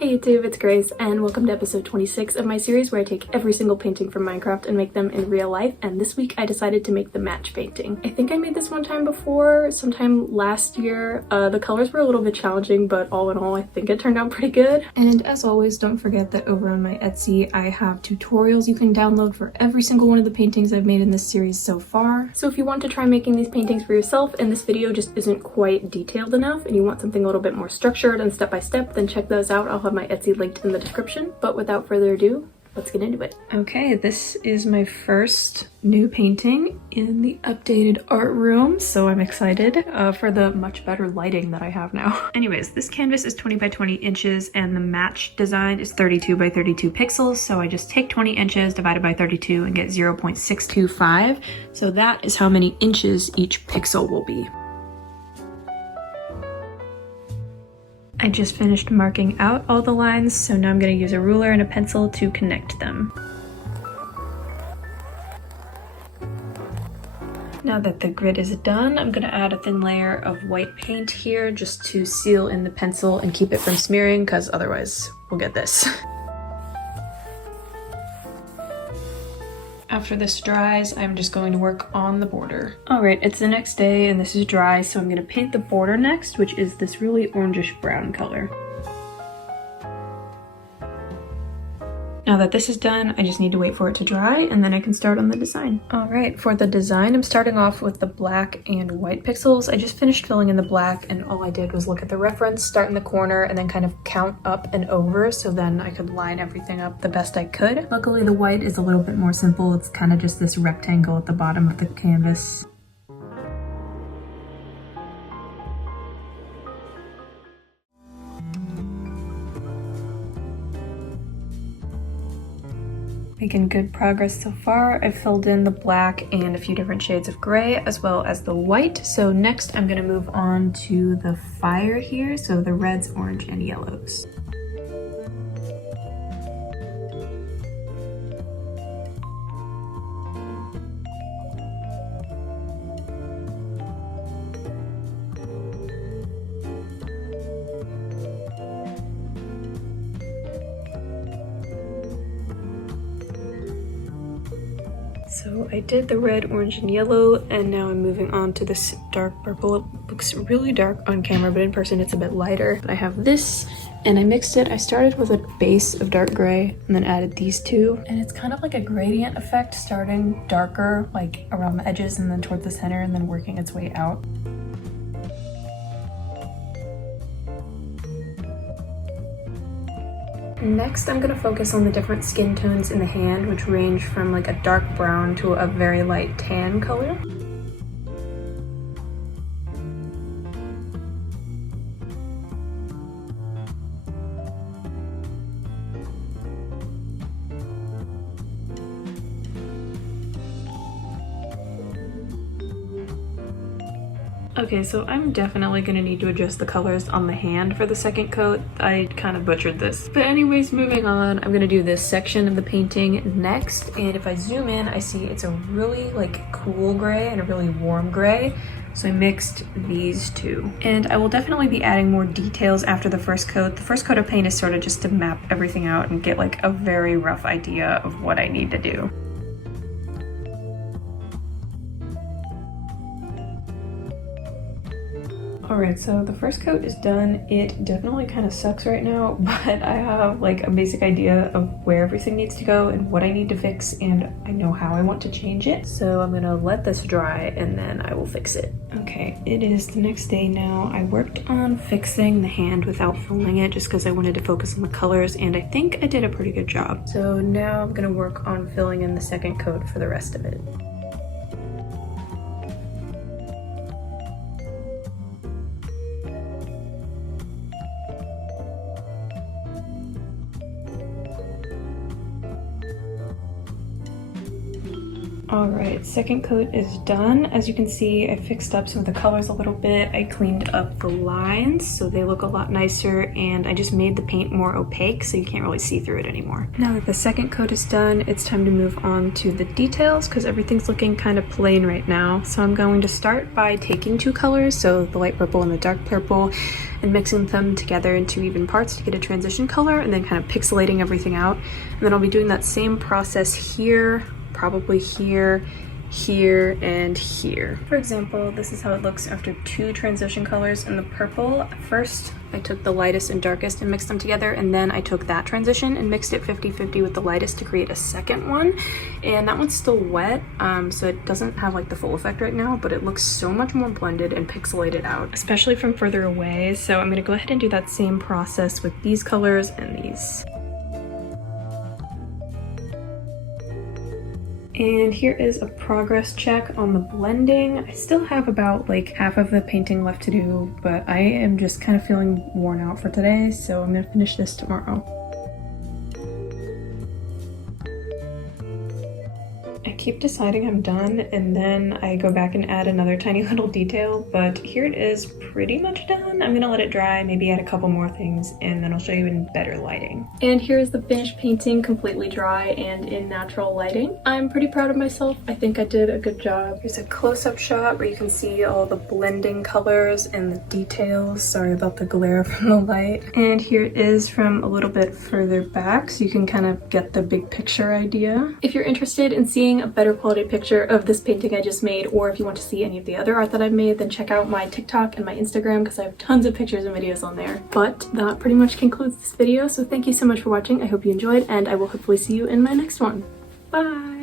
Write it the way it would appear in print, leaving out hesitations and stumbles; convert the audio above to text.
Hey YouTube, it's Grace, and welcome to episode 26 of my series where I take every single painting from Minecraft and make them in real life, and this week I decided to make the match painting. I think I made this one time before, sometime last year. The colors were a little bit challenging, but all in all, I think it turned out pretty good. And as always, don't forget that over on my Etsy, I have tutorials you can download for every single one of the paintings I've made in this series so far. So if you want to try making these paintings for yourself and this video just isn't quite detailed enough and you want something a little bit more structured and step-by-step, then check those out. I'll have my Etsy linked in the description, but without further ado, let's get into it. Okay, this is my first new painting in the updated art room, so I'm excited for the much better lighting that I have now. Anyways, this canvas is 20 by 20 inches and the match design is 32 by 32 pixels, so I just take 20 inches divided by 32 and get 0.625, so that is how many inches each pixel will be. I just finished marking out all the lines, so now I'm going to use a ruler and a pencil to connect them. Now that the grid is done, I'm going to add a thin layer of white paint here just to seal in the pencil and keep it from smearing, because otherwise we'll get this. After this dries, I'm just going to work on the border. Alright, it's the next day and this is dry, so I'm going to paint the border next, which is this really orangish brown color. Now that this is done, I just need to wait for it to dry and then I can start on the design. Alright, for the design, I'm starting off with the black and white pixels. I just finished filling in the black and all I did was look at the reference, start in the corner, and then kind of count up and over so then I could line everything up the best I could. Luckily, the white is a little bit more simple. It's kind of just this rectangle at the bottom of the canvas. Making good progress so far. I've filled in the black and a few different shades of gray as well as the white. So next I'm going to move on to the fire here. So the reds, orange, and yellows. So I did the red, orange, and yellow, and now I'm moving on to this dark purple. It looks really dark on camera, but in person it's a bit lighter. I have this, and I mixed it. I started with a base of dark gray, and then added these two. And it's kind of like a gradient effect, starting darker, like around the edges, and then toward the center, and then working its way out. Next, I'm going to focus on the different skin tones in the hand, which range from like a dark brown to a very light tan color. Okay, so I'm definitely gonna need to adjust the colors on the hand for the second coat. I kind of butchered this. But anyways, moving on, I'm gonna do this section of the painting next. And if I zoom in, I see it's a really like cool gray and a really warm gray. So I mixed these two. And I will definitely be adding more details after the first coat. The first coat of paint is sort of just to map everything out and get like a very rough idea of what I need to do. Alright, so the first coat is done. It definitely kind of sucks right now, but I have like a basic idea of where everything needs to go and what I need to fix, and I know how I want to change it. So I'm gonna let this dry and then I will fix it. Okay, it is the next day now. I worked on fixing the hand without filming it just because I wanted to focus on the colors, and I think I did a pretty good job. So now I'm gonna work on filling in the second coat for the rest of it. Alright, second coat is done. As you can see, I fixed up some of the colors a little bit. I cleaned up the lines so they look a lot nicer, and I just made the paint more opaque so you can't really see through it anymore. Now that the second coat is done, it's time to move on to the details because everything's looking kind of plain right now. So I'm going to start by taking two colors, so the light purple and the dark purple, and mixing them together into even parts to get a transition color, and then kind of pixelating everything out. And then I'll be doing that same process here, probably here, here, and here. For example, this is how it looks after two transition colors in the purple. First, I took the lightest and darkest and mixed them together, and then I took that transition and mixed it 50-50 with the lightest to create a second one. And that one's still wet, so it doesn't have like the full effect right now, but it looks so much more blended and pixelated out, especially from further away. So I'm gonna go ahead and do that same process with these colors and these. And here is a progress check on the blending. I still have about like half of the painting left to do, but I am just kind of feeling worn out for today, so I'm gonna finish this tomorrow. I keep deciding I'm done, and then I go back and add another tiny little detail, but here it is pretty much done. I'm gonna let it dry, maybe add a couple more things, and then I'll show you in better lighting. And here is the finished painting, completely dry and in natural lighting. I'm pretty proud of myself. I think I did a good job. Here's a close-up shot where you can see all the blending colors and the details. Sorry about the glare from the light. And here it is from a little bit further back, so you can kind of get the big picture idea. If you're interested in seeing a better quality picture of this painting I just made, or if you want to see any of the other art that I've made, then check out my TikTok and my Instagram because I have tons of pictures and videos on there. But that pretty much concludes this video, so thank you so much for watching. I hope you enjoyed, and I will hopefully see you in my next one. Bye!